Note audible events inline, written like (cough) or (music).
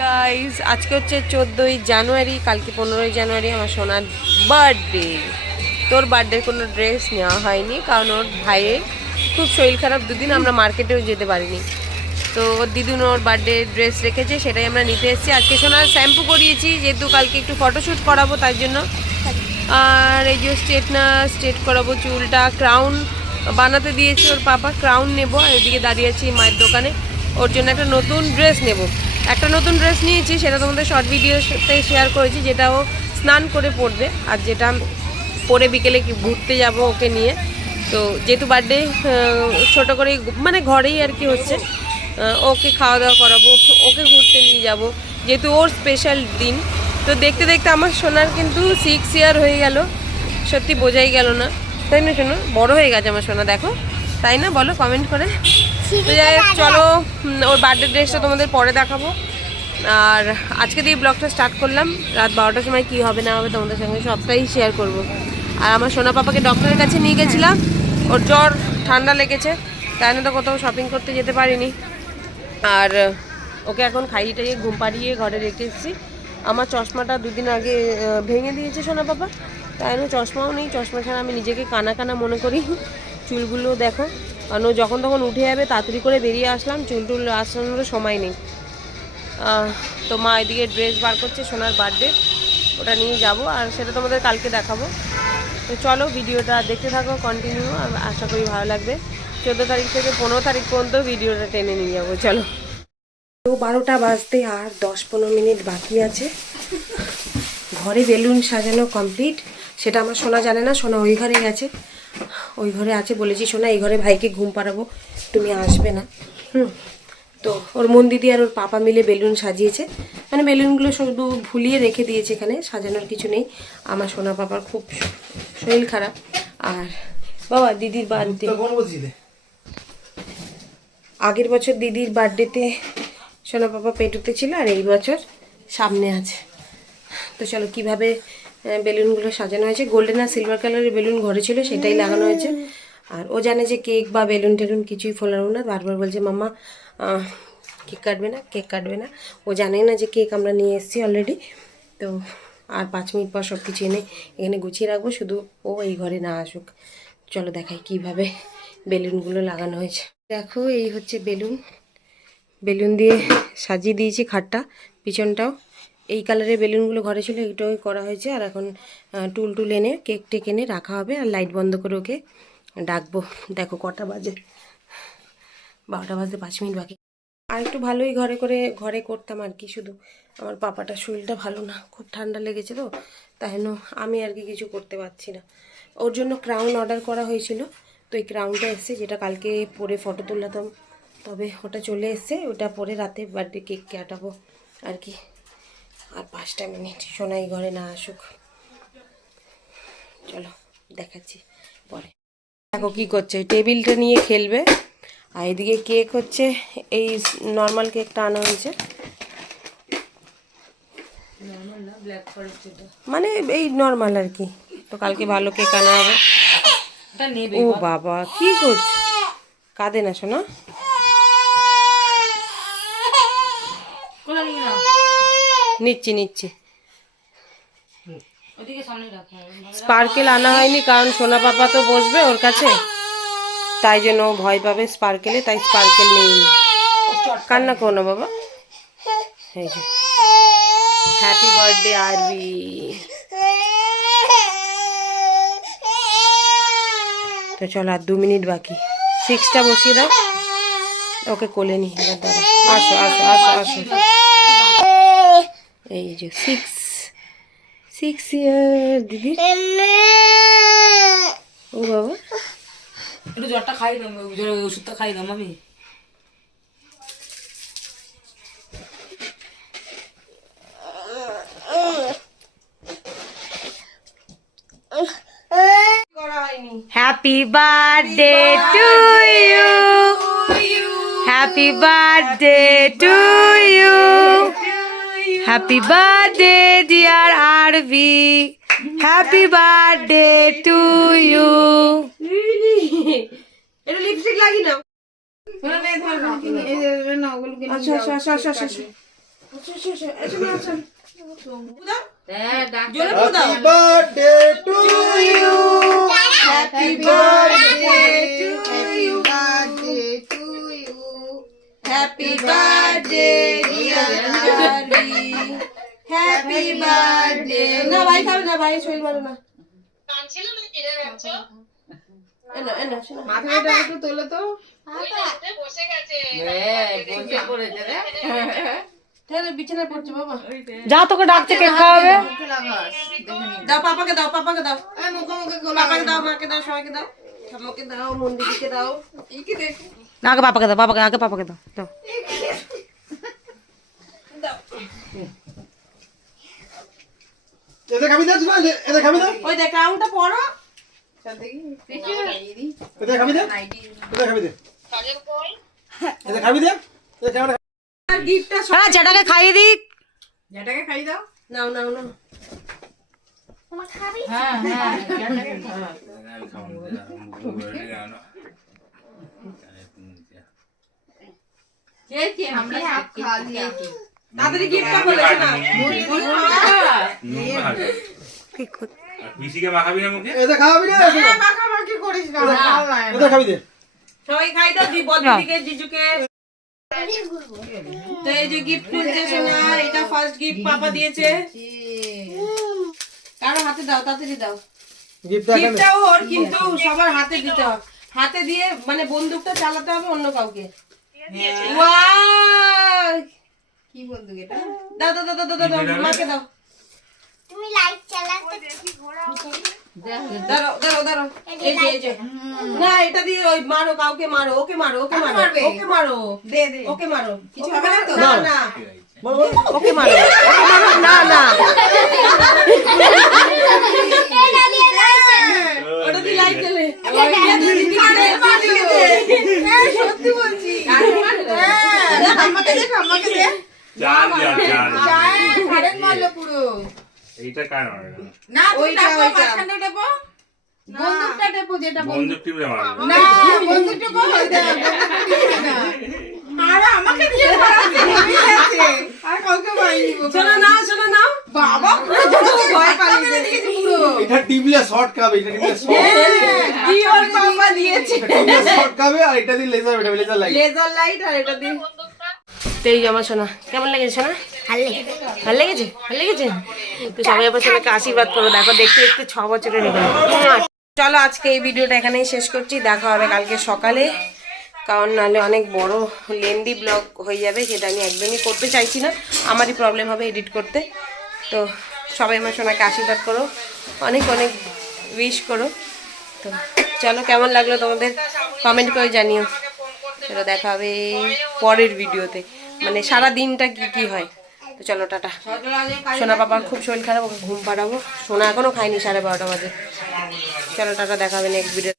Guys আজকে হচ্ছে চোদ্দোই জানুয়ারি, কালকে পনেরোই জানুয়ারি আমার সোনার বার্থডে তোর বার্থডে কোনো ড্রেস নেওয়া হয়নি, কারণ ওর ভাইয়ের খুব শরীর খারাপ, দুদিন আমরা মার্কেটেও যেতে পারিনি। তো ওর দিদুন ওর বার্থডে ড্রেস রেখেছে, সেটাই আমরা নিতে এসেছি। আজকে সোনার শ্যাম্পু করিয়েছি, যেহেতু কালকে একটু ফটোশ্যুট করাবো তার জন্য। আর এই যে স্ট্রেটনার স্ট্রেট করাবো চুলটা ক্রাউন বানাতে দিয়েছি ওর পাপা ক্রাউন নেব, আর এদিকে দাঁড়িয়ে আছি মায়ের দোকানে। ওর জন্য একটা নতুন ড্রেস নেব। একটা নতুন ড্রেস নিয়েছি, সেটা তোমাদের শর্ট ভিডিওতে শেয়ার করেছি, যেটা ও স্নান করে পরবে আর যেটা পরে বিকেলে ঘুরতে যাব ওকে নিয়ে। তো যেহেতু বার্থডে ছোটো করেই মানে ঘরেই আর কি হচ্ছে ওকে খাওয়া দাওয়া করাবো, ওকে ঘুরতে নিয়ে যাব, যেহেতু ওর স্পেশাল দিন। তো দেখতে দেখতে আমার সোনার কিন্তু সিক্স ইয়ার হয়ে গেল, সত্যি বোঝাই গেল না। তাই না শোনো বড় হয়ে গেছে আমার সোনা দেখো। তাই না? বলো কমেন্ট করে। তো যাই হোক, চলো ওর বার্থডে ড্রেসটা তোমাদের পরে দেখাবো। আর আজকে দিয়ে ব্লগটা স্টার্ট করলাম। রাত বারোটার সময় কি হবে না হবে তোমাদের সঙ্গে সবটাই শেয়ার করব। আর আমার সোনা পাপাকে ডক্টরের কাছে নিয়ে গেছিলাম। ওর জ্বর ঠান্ডা লেগেছে। তাই না তো কোথাও শপিং করতে যেতে পারিনি। আর ওকে এখন খাইয়ে টাইয়ে ঘুম পাড়িয়ে ঘরে রেখে এসেছি। আমার চশমাটা দুদিন আগে ভেঙে দিয়েছে সোনা বাবা। তাই জন্য চশমাও নেই, চশমা ছাড়া আমি নিজেকে কানা কানা মনে করি। চুলগুলো দেখো, কারণ যখন তখন উঠে যাবে, তাড়াতাড়ি করে বেরিয়ে আসলাম, চুল টুল আসানোর সময় নেই। তো মা এদিকে ড্রেস বার করছে সোনার বার্থডে ওটা নিয়ে যাব, আর সেটা তোমাদের কালকে দেখাবো। তো চলো ভিডিওটা দেখতে থাকো কন্টিনিউ আশা করি ভালো লাগবে। চোদ্দ তারিখ থেকে পনেরো তারিখ পর্যন্ত ভিডিওটা টেনে নিয়ে যাব, চলো। তো বারোটা বাজতে আর দশ পনেরো মিনিট বাকি আছে। ঘরে বেলুন সাজানো কমপ্লিট সেটা আমার সোনা জানে না সোনা ওই ঘরে গেছে ওই ঘরে আছে বলেছি সোনা এই ঘরে ভাইকে ঘুম পাড়াবো তুমি আসবে না। হুম। তো ওর মন দিদি আর ওর পাপা মিলে বেলুন সাজিয়েছে। মানে বেলুনগুলো শুধু ভুলিয়ে রেখে দিয়েছে এখানে সাজানোর কিছু নেই। আমার সোনা পাপার খুব শরীর খারাপ। আর বাবা দিদির বাড়িতে আগের বছর দিদির বার্থডেতে সোনা পাপা পেটুতে ছিল আর এই বছর সামনে আছে। তো চলো, কীভাবে বেলুনগুলো সাজানো হয়েছে? গোল্ডেন আর সিলভার কালারের বেলুন ঘরে ছিল, সেটাই লাগানো হয়েছে। আর ও জানে যে কেক বা বেলুন টেলুন কিছুই ফোলানো না, বারবার বলছে, মাম্মা কেক কাটবে না, কেক কাটবে না। ও জানে না যে কেক আমরা নিয়ে এসেছি অলরেডি তো আর পাঁচ মিনিট পর সব কিছু এনে, এখানে গুছিয়ে রাখব, শুধু ও এই ঘরে না আসুক। চলো দেখাই কীভাবে বেলুনগুলো লাগানো হয়েছে। দেখো, এই হচ্ছে বেলুন। বেলুন দিয়ে সাজিয়ে দিয়েছি খাটটা, পিছনটাও। এই কালারের বেলুনগুলো ঘরে ছিল এইটাই করা হয়েছে। আর এখন টুল টুল এনে, কেক টেক এনে রাখা হবে। আর লাইট বন্ধ করে ওকে ডাকবো। দেখো কটা বাজে। বারোটা বাজতে পাঁচ মিনিট বাকি। আর একটু ভালোই ঘরে করে, ঘরে করতাম আর কি শুধু। আমার পাপাটার শরীরটা ভালো না, খুব ঠান্ডা লেগেছে তো। তাই আমি আর কি কিছু করতে পারছি না। ওর জন্য ক্রাউন অর্ডার করা হয়েছিল। তো এই ক্রাউনটা এসছে, যেটা কালকে পরে ফটো তুললাম। তবে ওটা চলে এসছে ওটা পরে রাতে বার্থডে কেক কাটাবো আর কি। আর পাঁচটা মিনিট সোনাই ঘরে না আসুক। চলো দেখাচ্ছি পরে। দেখো কি করছে টেবিলটা নিয়ে খেলবে আর এদিকে কেক হচ্ছে এই নর্মাল কেকটা আনা হয়েছে। মানে এই নর্মাল আর কি তো কালকে ভালো কেক আনা হবে। ও বাবা কি করছ? কাঁদে না শোনা নিচ্ছি নিচ্ছি। স্পার্কেল আনা হয়নি কারণ সোনা পাপা তো বসবে ওর কাছে। তাই জন্য ও ভয় পাবে স্পার্কেলে তাই স্পার্কেল নেই। কান্না করো না বাবা। এই যে। হ্যাপি বার্থডে আরবি তো চলো আর দু মিনিট বাকি। সিক্সটা বসিয়ে দাও। ওকে কোলে নি এবার দাঁড়া আসো আসো আসো আসো। এই যে সিক্স সিক্স ইয়ার দিদি? ও বাবা। একটু জ্বরটা খাই দাম ওষুধটা খাই দাম আমি happy birthday to you happy birthday to you happy birthday dear Arbi happy birthday to you এটা লিপস্টিক লাগি না আচ্ছা। আচ্ছা আচ্ছা আচ্ছা আচ্ছা আচ্ছা। আচ্ছা আচ্ছা ডাক জোরে ফুঁ দাও Happy birthday to you. Happy birthday to you Birthday to you. Happy birthday dear Hari happy birthday না ভাই খাবে না ভাই শরীর ভালো না। এনো এনো শোনো। মাথাটা একটু তোলো তো। হ্যাঁ বসে পড়েছে রে তাহলে বিছানায় পড়ছে বাবা। যা তোকে ডাকছে কেক খাওয়াবে। দাও পাপাকে দাও পাপাকে দাও। মুখে মুখে পাপাকে দাও মাকে দাও সবাইকে দাও। ঠাম্মাকে দাও মন্দিরকে দাও। কি দেখ। আগে পাপাকে দাও পাপাকে আগে পাপাকে দাও দাও। এদের খাবি দে তুই এদের খাবি দে ওই দেখ রাউন্ডটা পড়ো এদের খাবি দে এদের খাবি দে। এদের খাবি দে? এদের খাবি দে গিফটটা হ্যাঁ যেটাকে খাইয়ে দিক। যেটাকে খাই দাও। নাও নাও নাও। (laughs) হ্যাঁ হ্যাঁ খাবি দে। সবাই খাই বদিকে জিজুকে। তো এই যে গিফট খুলছে সোনা এটা ফার্স্ট গিফট পাপা দিয়েছে। কারও হাতে দাও তাড়াতাড়ি দাও। গিফটটা ওর কিন্তু সবার হাতে দিতে হবে। হাতে দিয়ে মানে বন্দুকটা চালাতে হবে অন্য কাউকে। কি বন্ধু এটা? দাও দাও দাও দাও দাও দাও মাকে দাও। দাঁড়াও দাঁড়াও দাঁড়াও। এই যে এই যে না এটা দিয়ে ওই মারো কাউকে মারো ওকে মারো ওকে মারো ওকে মারো। দে দে। ওকে মারো। কিছু হবে না তো? না না। ওকে মারো। না না (laughs) ওটা দিয়ে লাইট জ্বলে সত্যি বলছি হ্যাঁ, আমাকে দে আমাকে দে চাল চাল চাল চায় কারেন্ট মারলো পুরো এইটা কার না না ওইটা, টাপো। ওইটা। বন্দুকটা টেপো যেটা বন্দুক। বন্দুক টিপে মারবে না বন্দুকটা কো ওই দে বন্দুকটা দিয়ে না আরে আমাকে দিয়ে মারাচ্ছে আর কাউকে মারিনি বাবা। শোনো নাও শোনো বাবা পুরো ভয় পালিয়ে দিয়েছে পুরো। এটা টিপলে শর্ট খাবে এটা টিপলে শর্ট কি ওর বাবা দিয়েছে। শর্ট খাবে আর এটা দিয়ে laser laser light laser light আর এটা দিয়ে তো এই আমার শোনা কেমন লেগেছে শোনা ভালো লেগেছে। ভালো লেগেছে? তো সবাই আবার সোনাকে আশীর্বাদ করো দেখো দেখতে দেখতে ছ বছরের হয়ে গেল। চলো আজকে এই ভিডিওটা এখানেই শেষ করছি দেখা হবে কালকে সকালে। কারণ নাহলে অনেক বড় লেন্দি ব্লগ হয়ে যাবে সেটা আমি একদমই করতে চাইছি না। আমারই প্রবলেম হবে এডিট করতে। তো সবাই আমার সোনাকে আশীর্বাদ করো অনেক অনেক উইশ করো। তো চলো কেমন লাগল তোমাদের? কমেন্ট করে জানিও। চলো দেখা হবে পরের ভিডিওতে। মানে সারা দিনটা কি কি হয়? তো চলো, টাটা। সোনা পাপার খুব শরীর খারাপ, ওকে ঘুম পাড়াবো। সোনা এখনও খায়নি সাড়ে বারোটা বাজে। চলো, টাটা দেখাবেন এক ভিডিও